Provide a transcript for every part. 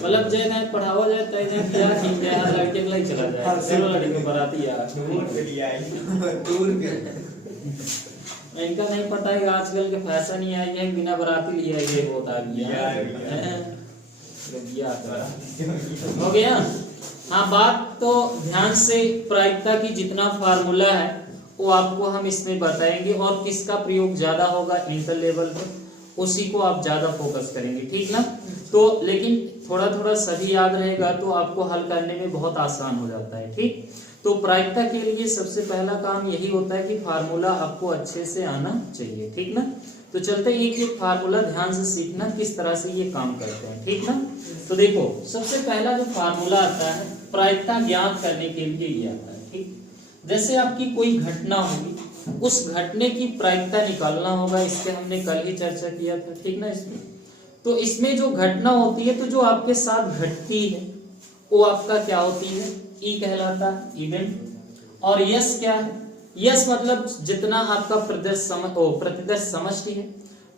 मतलब जय नहीं पढ़ावा जाए तय नहीं क्या ठीक है, हर लड़के के लिए चला जाए, चलो लड़के बराती यार दूर के इनका नहीं पता है आजकल के फैशन ही आई है, बिना बराती लिए ये होता गया हो गया। हाँ, बात तो ध्यान से प्रायिकता की जितना फार्मूला है वो आपको हम इसमें बताएंगे, और किसका प्रयोग ज्यादा होगा इंटर लेवल पर उसी को आप ज्यादा फोकस करेंगे, ठीक ना। तो लेकिन थोड़ा थोड़ा सभी याद रहेगा तो आपको हल करने में बहुत आसान हो जाता है, ठीक। तो प्रायिकता के लिए सबसे पहला काम यही होता है कि फार्मूला आपको अच्छे से आना चाहिए, ठीक ना। तो चलते एक एक फार्मूला ध्यान से सीखना किस तरह से ये काम करते हैं, ठीक ना। तो देखो सबसे पहला जो फार्मूला आता है प्रायिकता ज्ञात करने के लिए ये आता है, ठीक। जैसे आपकी कोई घटना होगी, उस घटने की प्रायिकता निकालना होगा, इससे हमने कल ही चर्चा किया था, ठीक ना। इसमें तो इसमें जो घटना होती है तो जो आपके साथ घटती है वो आपका क्या होती है, ई कहलाता है, इवेंट। और यस क्या है, यस मतलब जितना आपका प्रतिदर्श समष्टि है।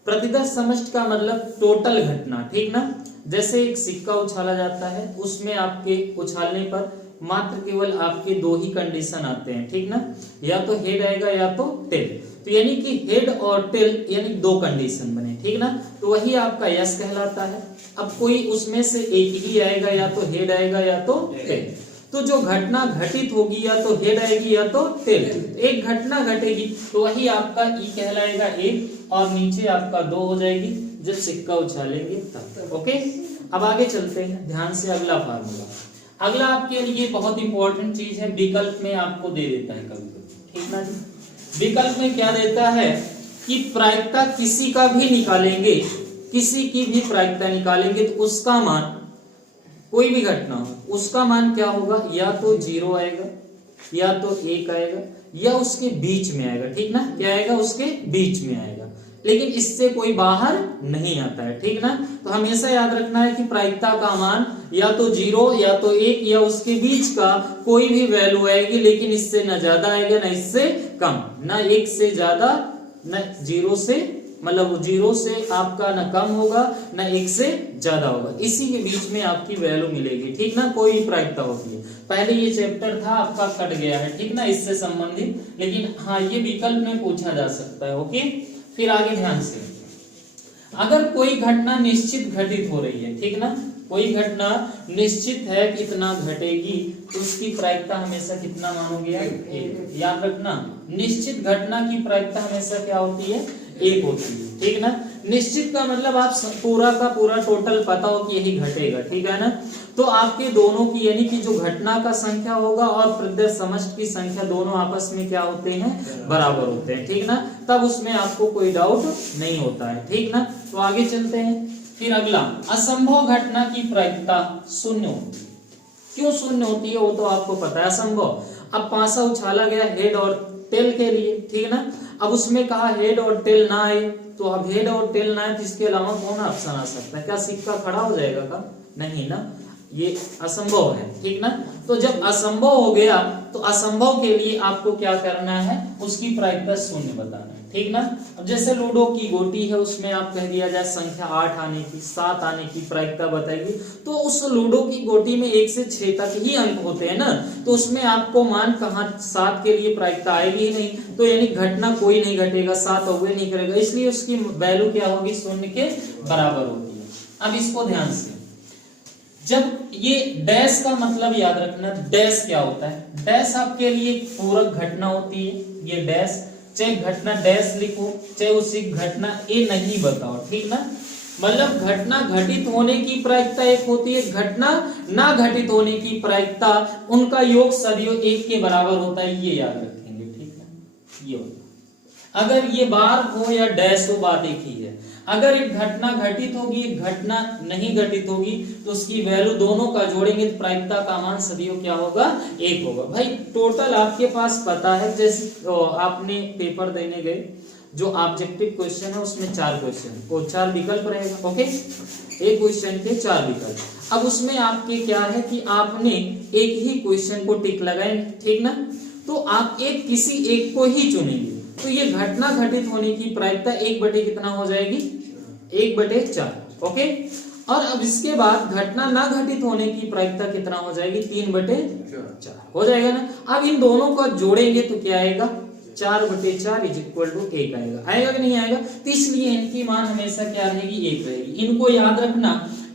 प्रतिदर्श समष्टि का मतलब टोटल घटना, ठीक ना। जैसे एक सिक्का उछाला जाता है, उसमें आपके उछालने पर मात्र केवल आपके दो ही कंडीशन आते हैं, ठीक ना। या तो हेड आएगा या तो टेल, तो यानी कि हेड और टेल यानी दो कंडीशन बने, ठीक ना। तो वही आपका यस कहलाता है। अब कोई उसमें से एक ही आएगा, या तो हेड आएगा या तो टेल। तो जो घटना घटित होगी या तो हेड आएगी या तो टेल, एक घटना घटेगी तो वही आपका ई कहलाएगा एक, और नीचे आपका दो हो जाएगी जब सिक्का उछालेंगे तब। ओके, अब आगे चलते हैं ध्यान से। अगला फार्मूला, अगला आपके लिए बहुत इंपॉर्टेंट चीज है, विकल्प में आपको दे देता है कभी कभी, ठीक ना जी। विकल्प में क्या देता है कि प्रायिकता किसी का भी निकालेंगे, किसी की भी प्रायिकता निकालेंगे तो उसका मान, कोई भी घटना हो उसका मान क्या होगा, या तो 0 आएगा या तो 1 आएगा या उसके बीच में आएगा, ठीक ना। क्या आएगा, उसके बीच में आएगा, लेकिन इससे कोई बाहर नहीं आता है, ठीक ना। तो हमेशा याद रखना है कि प्रायिकता का मान या तो 0 या तो 1 या उसके बीच का कोई भी वैल्यू आएगी, लेकिन इससे ना ज्यादा आएगा ना इससे कम, ना 1 से ज्यादा ना 0 से, मतलब 0 से आपका ना कम होगा ना 1 से ज्यादा होगा, इसी के बीच में आपकी वैल्यू मिलेगी, ठीक ना। कोई भी प्रायिकता होती है। पहले ये चैप्टर था आपका कट गया है, ठीक ना, इससे संबंधित, लेकिन हाँ ये विकल्प में पूछा जा सकता है। ओके, फिर आगे ध्यान से, अगर कोई घटना निश्चित घटित हो रही है, ठीक ना, कोई घटना निश्चित है कितना घटेगी तो उसकी प्रायिकता हमेशा कितना मानोगे, 1। याद रखना निश्चित घटना की प्रायिकता हमेशा क्या होती है, 1 होती है, ठीक ना। निश्चित का मतलब आप पूरा का पूरा टोटल पता हो कि यही घटेगा, ठीक है ना। तो आपके दोनों की यानी कि जो घटना का संख्या होगा और प्रतिदर्श समष्टि की संख्या दोनों आपस में क्या होते हैं, बराबर होते हैं, ठीक ना। तब उसमें आपको कोई डाउट नहीं होता है, ठीक ना। तो आगे चलते हैं। फिर अगला, असंभव घटना की प्रायिकता 0 होती है। क्यों 0 होती है वो तो आपको पता है, असंभव। अब पासा उछाला गया हेड और टेल के लिए, ठीक ना। अब उसमें कहा हेड और टेल ना आए, तो अब हेड और टेल ना आए तो इसके अलावा कौन ऑप्शन आ सकता है, क्या सिक्का खड़ा हो जाएगा का, नहीं ना, ये असंभव है, ठीक ना। तो जब असंभव हो गया तो असंभव के लिए आपको क्या करना है, उसकी प्रायिकता 0 बताना है, ठीक ना। अब जैसे लूडो की गोटी है, उसमें आप कह दिया जाए संख्या 8 आने की, 7 आने की प्रायिकता बताइए, तो उस लूडो की गोटी में 1 से 6 तक ही अंक होते हैं ना, तो उसमें आपको मान कहाँ 7 के लिए प्रायिकता आएगी ही नहीं, तो यानी घटना कोई नहीं घटेगा, 7 अव्यय नहीं करेगा, इसलिए उसकी वैल्यू क्या होगी, 0 के बराबर होगी है। अब इसको ध्यान से, जब ये डैश का मतलब याद रखना, डैश क्या होता है, डैश आपके लिए पूरक घटना होती है, ये डैश, चाहे घटना डैश लिखो चाहे उसी घटना ए नहीं बताओ, ठीक ना। मतलब घटना घटित होने की प्रायिकता 1 होती है, घटना ना घटित होने की प्रायिकता, उनका योग सदियों 1 के बराबर होता है, ये याद रखेंगे, ठीक है। ये होता है, अगर ये बार हो या डैश हो, बात एक ही है। अगर एक घटना घटित होगी एक घटना नहीं घटित होगी तो उसकी वैल्यू दोनों का जोड़ेंगे तो प्रायिकता का मान सदियों क्या होगा, 1 होगा। भाई टोटल आपके पास पता है, जैसे आपने पेपर देने गए, जो ऑब्जेक्टिव क्वेश्चन है उसमें 4 क्वेश्चन और 4 विकल्प रहेगा। ओके, एक क्वेश्चन के 4 विकल्प। अब उसमें आपके क्या है कि आपने एक ही क्वेश्चन को टिक लगाएंगे, ठीक ना। तो आप किसी एक को ही चुनेंगे, तो ये घटना घटित होने की प्रायिकता 1 बटे कितना हो जाएगी, 1/4। ओके, और अब इसके बाद घटना ना घटित होने की प्रायिकता कितना हो जाएगी? 3/4 हो जाएगा ना। अब इन दोनों को जोड़ेंगे तो क्या आएगा? 4/4 इज इक्वल टू 1 आएगा। आएगा कि नहीं आएगा? तो इसलिए इनकी मान हमेशा क्या रहेगी? 1 रहेगी। इनको याद रखना,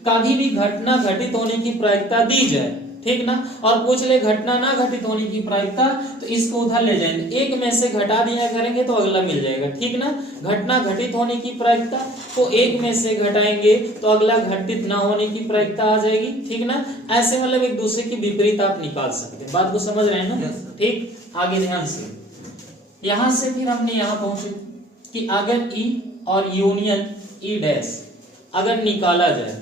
कभी भी घटना घटित होने की प्रायिकता दी जाए, ठीक ना, और पूछ ले घटना ना घटित होने की प्रायिकता, तो इसको उधर ले जाएंगे, एक में से घटा दिया करेंगे तो अगला मिल जाएगा, ठीक ना। घटना घटित होने की प्रायिकता तो एक में से घटाएंगे तो अगला घटित ना होने की प्रायिकता आ जाएगी, ठीक ना। ऐसे मतलब एक दूसरे की विपरीत आप निकाल सकते हैं। बात को समझ रहे हैं ना? ठीक, आगे ध्यान से। यहां से फिर हमने यहां पहुंचे कि अगर ई और यूनियन ई डैश अगर निकाला जाए,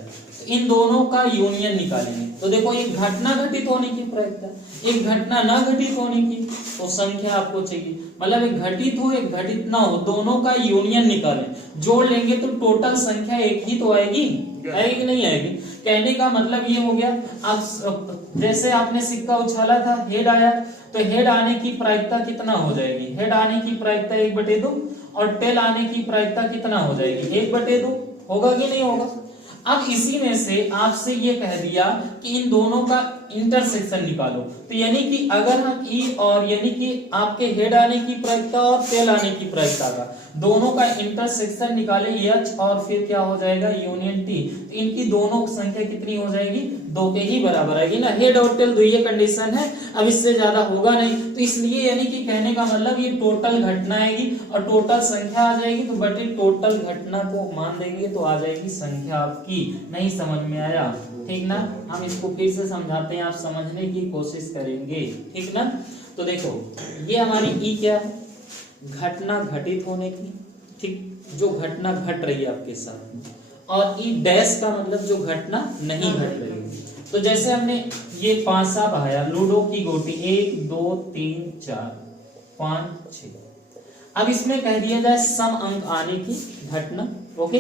इन दोनों का यूनियन निकालेंगे तो देखो एक घटना घटित होने की प्रायिकता, एक घटना ना घटित होने की, तो संख्या आपको चाहिए, मतलब एक घटित हो एक घटित ना हो, दोनों का यूनियन निकालें, जोड़ लेंगे तो टोटल संख्या एक ही तो आएगी, आएगी कि नहीं आएगी? कहने का मतलब ये हो गया, अब जैसे आपने सिक्का उछाला था, हेड आया, तो हेड आने की प्रायिकता कितना हो जाएगी? हेड आने की प्रायिकता 1/2, और टेल आने की प्रायिकता कितना हो जाएगी? 1/2। होगा कि नहीं होगा? अब इसी में से आपसे ये कह दिया कि इन दोनों का इंटरसेक्शन निकालो, तो यानी कि अगर हम ई और यानी कि आपके हेड आने की प्रायिकता और टेल आने की प्रायिकता का दोनों का इंटरसेक्शन निकाले एच, और फिर क्या हो जाएगा? यूनियन टी, तो इनकी दोनों संख्या कितनी हो जाएगी? 2 के ही बराबर आएगी ना। हेड और टेल 2 ये कंडीशन है, अब इससे ज्यादा होगा नहीं, तो इसलिए यानी कि कहने का मतलब ये टोटल घटना आएगी और टोटल संख्या आ जाएगी, तो बटे टोटल घटना को मान देंगे तो आ जाएगी संख्या आपकी। नहीं समझ में आया? ठीक ना, हम इसको फिर से समझाते हैं, आप समझने की कोशिश करेंगे, ठीक ना। तो देखो ये हमारी ई क्या है? घटना घटित होने की, ठीक, जो घटना घट रही है आपके साथ, और ई डैश का मतलब जो घटना नहीं घट रही है। तो जैसे हमने ये पांचा बहाया, लूडो की गोटी, 1 2 3 4 5 6, अब इसमें कह दिया जाए सम अंक आने की घटना। ओके,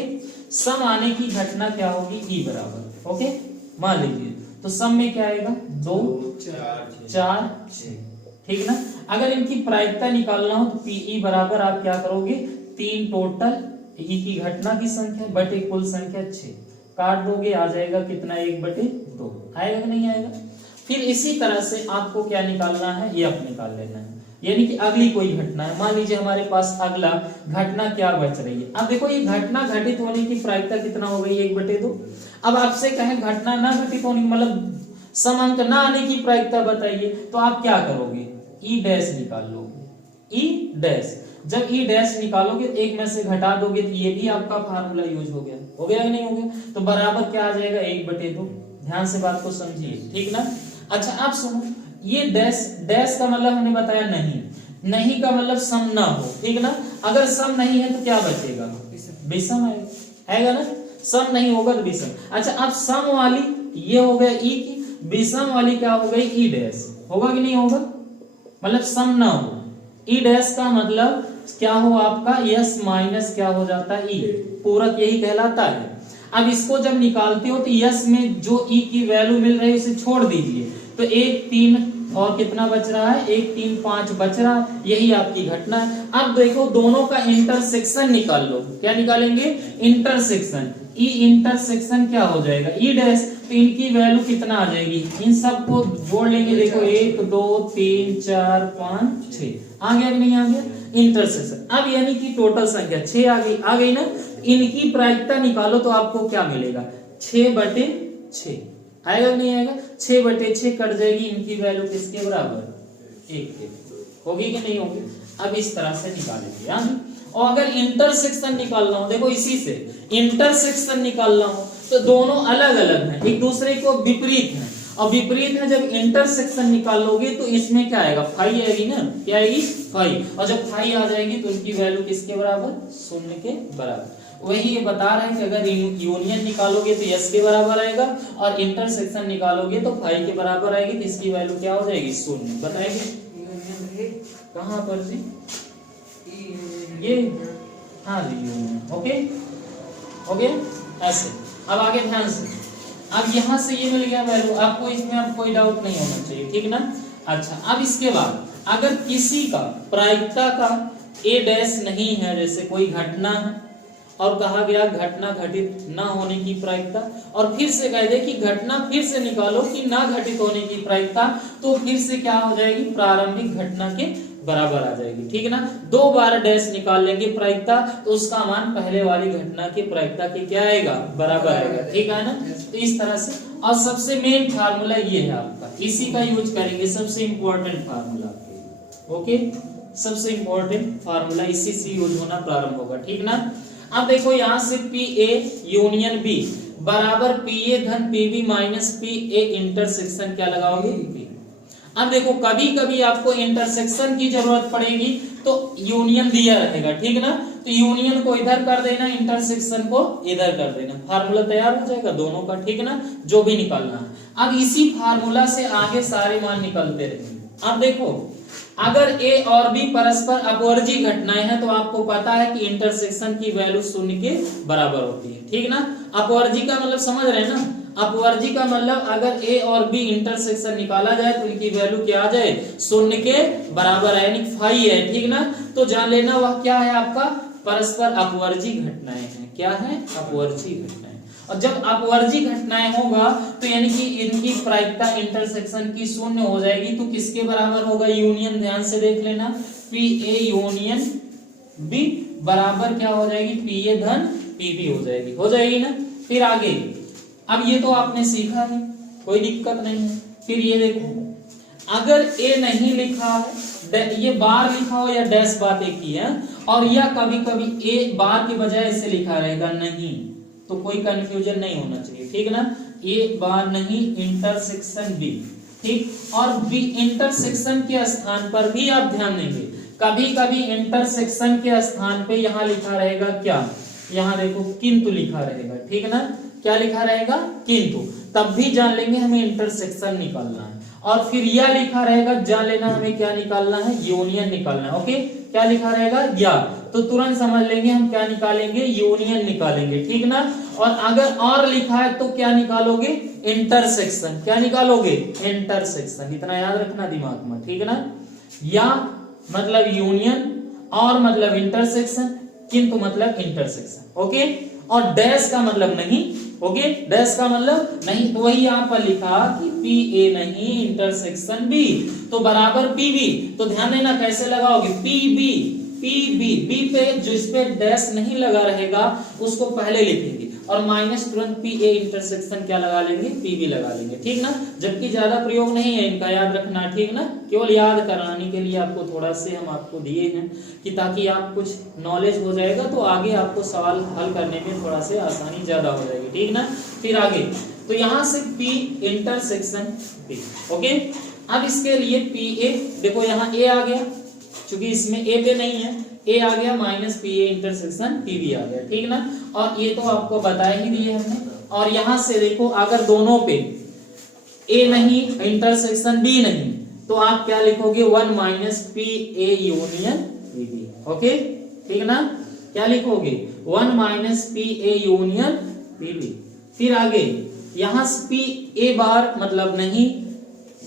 सम आने की घटना क्या होगी? ई बराबर, ओके, मान लीजिए, तो सम में क्या आएगा? 2 4 6, ठीक ना। अगर इनकी प्रायिकता निकालना हो तो पीई बराबर आप क्या करोगे? 3 टोटल ई की घटना की संख्या बटे कुल संख्या 6, काट दोगे, आ जाएगा कितना? 1/2। आएगा कि नहीं आएगा? फिर इसी तरह से आपको क्या निकालना है? ये आप निकाल लेना है, यानी कि अगली कोई घटना है, मान लीजिए हमारे पास अगला घटना क्या बच रही है। अब देखो ये घटना घटित होने की प्रायिकता कितना हो गई? 1/2। अब आपसे कहें घटना ना घटित होने मतलब समांक ना आने की प्रायिकता बताइए, तो आप क्या करोगे? ई डैश निकाल लोगे, ई डैश। जब ई डैश निकालोगे एक में से घटा दोगे तो ये भी आपका फार्मूला यूज हो गया, हो गया कि नहीं हो गया? तो बराबर क्या आ जाएगा? 1/2। ध्यान से बात को समझिए, ठीक ना। अच्छा आप सुनो, ये डैश, डैश का मतलब हमने बताया नहीं, नहीं का मतलब सम ना हो, ठीक ना। अगर सम नहीं है तो क्या बचेगा? विषम आएगा ना, सम नहीं होगा तो विषम। अच्छा अब सम वाली ये हो गया ई की, विषम वाली क्या हो गई? ई डैश। होगा कि नहीं होगा? मतलब सम ना हो, ई डैश का मतलब क्या हो आपका? यस माइनस क्या हो जाता है? ई, पूरक यही कहलाता है। अब इसको जब निकालते हो तो यस में जो ई की वैल्यू मिल रही है उसे छोड़ दीजिए, तो 1 3 और कितना बच रहा है? 1 3 5 बच रहा, यही आपकी घटना है। अब देखो दोनों का इंटरसेक्शन निकाल लो, क्या निकालेंगे? इंटरसेक्शन। ई इंटरसेक्शन क्या हो जाएगा? ई डैश, तो इनकी वैल्यू कितना आ जाएगी? इन सबको जोड़ लेंगे, देखो 1 2 3 4 5 6, आ गया कि नहीं आ गया? इंटरसेक्शन। अब यानी कि टोटल संख्या 6 आ गई ना। इनकी प्रायिकता निकालो तो आपको क्या मिलेगा? 6/6 आएगा कि नहीं आएगा? 6/6 कट जाएगी, इनकी वैल्यू किसके बराबर? 1 के। होगी कि नहीं होगी? अब इस तरह से निकालेंगे यानी। और अगर इंटरसेक्शन निकालना हो, देखो इसी से इंटरसेक्शन निकालना हो तो दोनों अलग अलग हैं, एक दूसरे को विपरीत हैं, और विपरीत है जब इंटरसेक्शन निकालोगे तो इसमें क्या आएगा? फाई आएगी ना, क्या आएगी? फाई। और जब फाई आ जाएगी तो इनकी वैल्यू किसके बराबर? 0 के बराबर। वही ये बता रहे हैं कि अगर यूनियन निकालोगे तो यस के बराबर आएगा, और इंटरसेक्शन निकालोगे तो फाई के बराबर आएगी, तो इसकी वैल्यू क्या हो जाएगी? 0। बताएंगे कहाँ पर जी? ये हाँ जी यूनियन। ओके ओके, ऐसे। अब आगे ध्यान से, अब यहाँ से ये मिल गया वैल्यू आपको, इसमें अब कोई डाउट नहीं होना चाहिए, ठीक ना। अच्छा अब इसके बाद अगर किसी का प्रायिकता का ए डैश नहीं है, जैसे कोई घटना है और कहा गया घटना घटित न होने की प्रायिकता, और फिर से कह दे कि घटना फिर से निकालो कि न घटित होने की प्रायिकता, तो फिर से क्या हो जाएगी, प्रारंभिक घटना के बराबर आ जाएगी। ठीक है ना, 2 बार डैश निकाल लेंगे प्रायिकता तो उसका मान पहले वाली घटना की प्रायिकता के क्या आएगा, बराबर आएगा। ठीक है ना, तो इस तरह से। और सबसे मेन फार्मूला ये है आपका, इसी का यूज करेंगे, सबसे इंपॉर्टेंट फार्मूला। ओके, सबसे इंपॉर्टेंट फार्मूला इसी से यूज होना प्रारंभ होगा। ठीक ना, अब देखो यहां से पी ए यूनियन बी बराबर पी ए धन P B minus P A intersection क्या लगाओगे, पी। अब देखो कभी कभी आपको इंटरसेक्शन की जरूरत पड़ेगी तो यूनियन दिया रहेगा। ठीक ना, तो यूनियन को इधर कर देना, इंटरसेक्शन को इधर कर देना, फार्मूला तैयार हो जाएगा दोनों का। ठीक ना, जो भी निकालना है। अब इसी फार्मूला से आगे सारे मान निकलते रहेंगे। अब देखो अगर ए और बी परस्पर अपवर्जी घटनाएं हैं तो आपको पता है कि इंटरसेक्शन की वैल्यू 0 के बराबर होती है। ठीक ना, अपवर्जी का मतलब समझ रहे हैं ना, अपवर्जी का मतलब अगर ए और बी इंटरसेक्शन निकाला जाए तो इनकी वैल्यू क्या आ जाए, 0 के बराबर है, यानी फाई है। ठीक ना, तो जान लेना वह क्या है आपका, परस्पर अपवर्जी घटनाएं हैं। क्या है, अपवर्जी घटनाएं। और जब अपवर्जी घटनाएं होगा तो यानी कि इनकी प्रायिकता इंटरसेक्शन की 0 हो जाएगी, तो किसके बराबर होगा, यूनियन। ध्यान से देख लेना, पी ए यूनियन बी बराबर क्या हो जाएगी, पी ए धन पी बी हो जाएगी, हो जाएगी ना। फिर आगे, अब ये तो आपने सीखा है, कोई दिक्कत नहीं है। फिर ये देखो अगर ए नहीं लिखा है, ये बार लिखा हो या डैश, बात एक ही है, और या कभी कभी ए बार के बजाय इसे लिखा रहेगा नहीं, तो कोई कंफ्यूजन नहीं होना चाहिए। ठीक ना, ए बार नहीं, इंटरसेक्शन बी। ठीक, और बी इंटरसेक्शन के स्थान पर भी आप ध्यान देंगे, कभी कभी इंटरसेक्शन के स्थान पे यहाँ लिखा रहेगा क्या, यहाँ देखो किंतु लिखा रहेगा। ठीक ना, क्या लिखा रहेगा, किंतु, तब भी जान लेंगे हमें इंटरसेक्शन निकालना है। और फिर यह लिखा रहेगा, जान लेना हमें क्या निकालना है, यूनियन निकालना है। ओके, क्या लिखा रहेगा, या, तो तुरंत समझ लेंगे हम क्या निकालेंगे, यूनियन निकालेंगे। ठीक ना, और अगर और लिखा है तो क्या निकालोगे, इंटरसेक्शन। क्या निकालोगे, इंटरसेक्शन। इतना याद रखना दिमाग में। ठीक ना, या मतलब यूनियन, और मतलब इंटरसेक्शन, किंतु मतलब इंटरसेक्शन। ओके, और डैश का मतलब नहीं। ओके, डैश का मतलब नहीं, तो वही यहाँ पर लिखा कि पी ए नहीं, इंटरसेक्शन बी, तो बराबर पी बी। तो ध्यान देना कैसे लगाओगे, P B, P B, B पे जो इस पे डैश नहीं लगा रहेगा उसको पहले लिखेंगे, और माइनस तुरंत पी ए इंटरसेक्शन क्या लगा लेंगे, पी बी लगा लेंगे। ठीक ना, जबकि ज्यादा प्रयोग नहीं है इनका, याद रखना। ठीक ना, केवल याद कराने के लिए आपको थोड़ा से हम आपको दिए हैं कि ताकि आप कुछ नॉलेज हो जाएगा तो आगे आपको सवाल हल करने में थोड़ा से आसानी ज्यादा हो जाएगी। ठीक ना, फिर आगे, तो यहां से पी इंटरसेक्शन पी। ओके, अब इसके लिए पी ए, देखो यहाँ ए आ गया, क्योंकि इसमें ए पे नहीं है, ए आ गया, minus P A intersection P B आ गया। ठीक ना, और ये तो आपको बता ही दिए हमने। और यहां से देखो अगर दोनों पे ए नहीं, इंटरसेक्शन बी नहीं, तो आप क्या लिखोगे, 1 minus P A union P B. Okay, ठीक ना, क्या लिखोगे, 1 minus P A union P B. फिर आगे यहां से पी ए बार मतलब नहीं,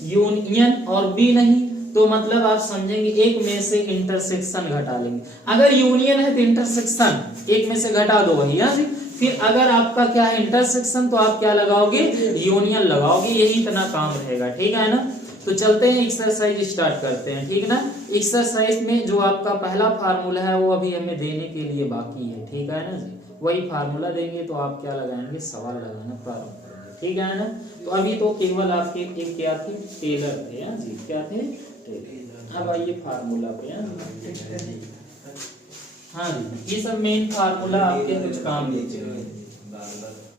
यूनियन और बी नहीं, तो मतलब आप समझेंगे एक में से इंटरसेक्शन घटा लेंगे। अगर यूनियन है तो इंटरसेक्शन एक में से घटा दो वही। फिर अगर आपका क्या है इंटरसेक्शन, तो आप क्या लगाओगे, यूनियन लगाओगे, यही इतना काम रहेगा। ठीक है ना, तो चलते हैं एक्सरसाइज स्टार्ट करते हैं। ठीक ना, एक्सरसाइज में जो आपका पहला फार्मूला है वो अभी हमें देने के लिए बाकी है। ठीक है ना, वही फार्मूला देंगे तो आप क्या लगाएंगे, सवाल लगाना प्रारंभ करेंगे। ठीक है ना, तो अभी तो केवल आपके एक क्या थे, टेलर थे जी, क्या थे, टेलर। अब आइए फार्मूला पे। हाँ जी, ये सब मेन फार्मूला आपके कुछ काम दीजिए।